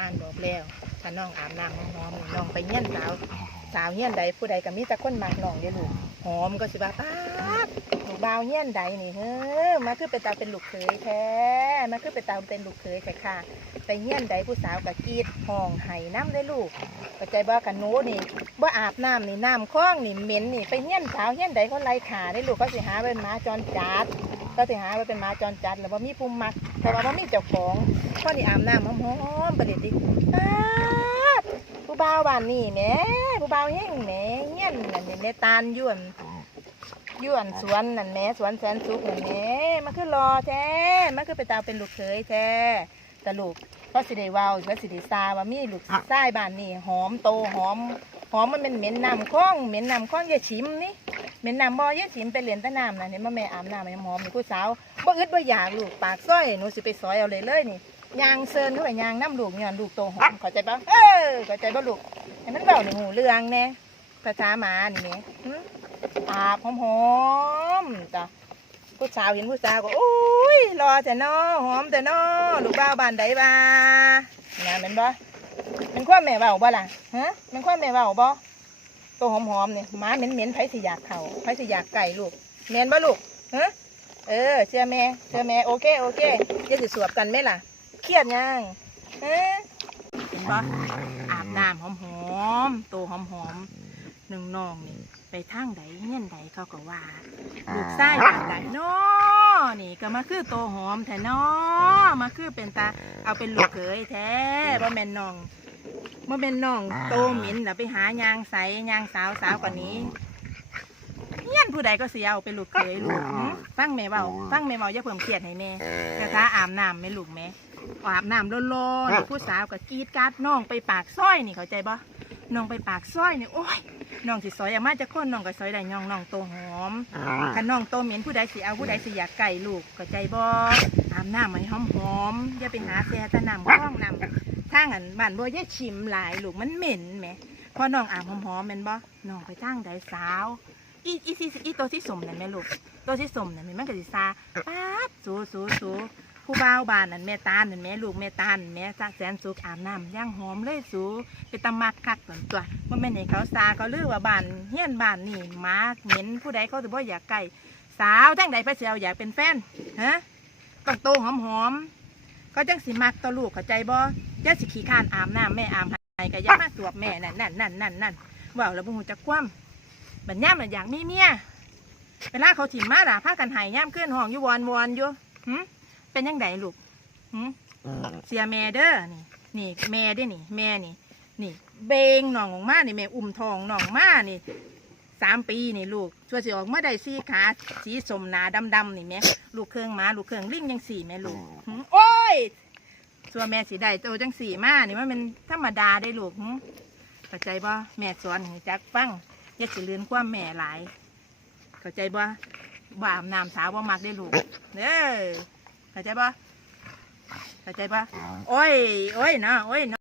ตาลบอกแล้ว ถ้าน้องอาบน้ำหอมๆน้องไปเงี้ยนสาวสาวเงี้ยนใดผู้ใดก็มีแต่คนมักน้องเด้ลูกหอมก็สิว่าป้าลูกบ่าวเงี้ยนใดนี่เฮ้อมาคือเป็นตาเป็นลูกเขยแท้มาคือเป็นตาเป็นลูกเขยแท้ค่ะ ไปเงี้ยนใดผู้สาวก็กรีดห้องไห้น้ำได้ลูกเข้าใจบ่กันหนูนี่บ่อาบน้ำนี่น้ำคล้องนี่เหม็นนี่ไปเงี้ยนสาวเงี้ยนใดเขาไล่ขาได้ลูกเขาสิหาเป็นหมาจรจัด เขาสิหาว่าเป็นหมาจรจัดแล้วบ่มีปุ่มมักแต่ว่าบ่มีเจ้าของพ่อนี่อาบน้ำหอมๆประเด็ดดิป๊าดผู้บ่าวบ้านนี่แหม่ผู้บ่าวแห้งแหม่เงี้ยนนั่นเห็นในตาลยวนยวนสวนนั่นแหม่สวนแสนสุขนั่นแหม่มันคือรอแท้มันคือไปตามเป็นลูกเขยแท้แต่ลูกก็สิได้เว้าก็สิได้ซาว่ามีลูกชายบ้านนี่หอมโตหอมหอมมันเป็นเหม็นน้ำคล้องเหม็นน้ำคล้องอย่าชิมนี่ เหม็นน้ำบ่อย่าชิมไปเหรียญตะน้ำนะเห็นบ่แม่อาบน้ำให้หอมนี่ผู้สาวบ่อึดบ่อยากลูกปากซ้อยหนูสิไปซอยเอาเลยเลยนี่ยางเซินเข้าไปยางน้ำลูกเนี่ยลูกโตหอมเข้าใจปะเออเข้าใจปะลูกให้มันเบาในหูเรืองแน่ภาษาหมานี่แหม่หึอาบหอมๆจ้ะผู้สาวเห็นผู้สาวก็โอ้ยรอแต่นอหอมแต่นอลูกบ้าวบ้านใดบ้าน่ะแมันบ่เป็นความแม่เบาบ่ล่ะฮะเป็นความแม่เบาบ่ ตัวหอมๆนี่หมาเหม็นๆไผสิอยากเข่าไผสิอยากไก่ลูกแม่นบ่ลูกฮะเออเชื่อแม่เชื่อแม่โอเคโอเคเดี๋ยวสิสวบกันไหมล่ะ เครียดยังเอ๊ะเห็นปะอาบน้ำหอมๆตัวหอมๆหนึ่งน้องนี่ไปทางใดเงี้ยนใดเขาก็ว่า ลูกไส้บ้านใดน้อนี่ก็มาคือตัวหอมแท้น้อมาคือเป็นตาเอาเป็นลูกเขยแท้บ่แม่นน้อง บ่แม่นน้องโตหมิ่นแล้วไปหายางใสยางสาวสาวกว่านี้เงี้ยนผู้ใดก็เสียเอาเป็นลูกเขยลูกหึฟังแม่เบาฟังแม่เบาอย่าเพิ่มเครียดให้แม่กระทะอาบน้ำไหม่ลูกแม่อาบน้ำร้อนๆผู้สาวก็กรีดกราดน้องไปปากซอยนี่เข้าใจปะน้องไปปากซอยนี่โอ้ยน้องสิซอยออกมาจะคนน้องก็ซอยได้ย่องน้องโตหอมคันน้องโตเหม็นผู้ใดสิเอาผู้ใดสิอยากไก่ลูกเข้าใจบ่อาบน้ำให้หอมหอมๆอย่าไปหาแซ่แต่น้ำคล้องน้ำ ทางอันบ้านบ่อย่าชิมหลายลูกมันเหม็นแหมพอน้องอาบหอมหอมแม่นบ่น้องไปทางใดสาวอีอีอีอีตัวที่สมนั่นแม่ลูกตัวที่สมนั่นแม่มันก็สิซาป๊าดสูสูสูผู้บ่าวบ้านนั่นแม่ตาลนั่นแม่ลูกแม่ตาลแม่จักแสนสุกอาบน้ำย่างหอมเลยสูเป็นตะมักคักตันตัวว่าแม่นให้เขาซาเขาเลือว่าบ้านเฮี้ยนบ้านนี่หมาเหม็นผู้ใดเขาถือว่าอยากไก่สาวทั้งใดพระเสียวอยากเป็นแฟนฮะต้องโตหอมหอม ๆเขาจังสิมักต่อลูกเข้าใจบ่ย่าสิขี้ข้านอาบน้ำแม่อาบให้ก็อยัมาสวบแม่นั่นนั่นนั่นนั่นนั่นว่าวแล้วบุหูจะคว่ำบัดย่ำน่ะอยากมีเมียเวลาเขาถิ่มมาด่าพากันใหายย่ำขึ้นห้องอยู่วอนวอนอยู่หึเป็นยังไงลูกหืมเสียแม่เด้อนี่ นี่แม่เด้อนี่ แม่นี่ นี่ เบงหนองออกมานี่แม่อุ้มทองหนองมานี่ สามปีนี่ลูกช่วยสิออกมาได้สี่ขาสีสมหนาดำๆนี่แม่ลูกเครื่องหมาลูกเครื่องลิงยังสี่แม่ลูกหืมโอ้ยส่วนแม่สีได้โตจังสี่มานี่มันเป็นธรรมดาได้ลูกหืมเข้าใจบ่แม่สอนให้จักฟังอย่าสิเลือนความแม่หลายเข้าใจบ่บ่อาบน้ำสาวบ่มักได้ลูกเด้อเข้าใจปะเข้าใจปะโอ้ยโอ้ยนะโอ้ยนะ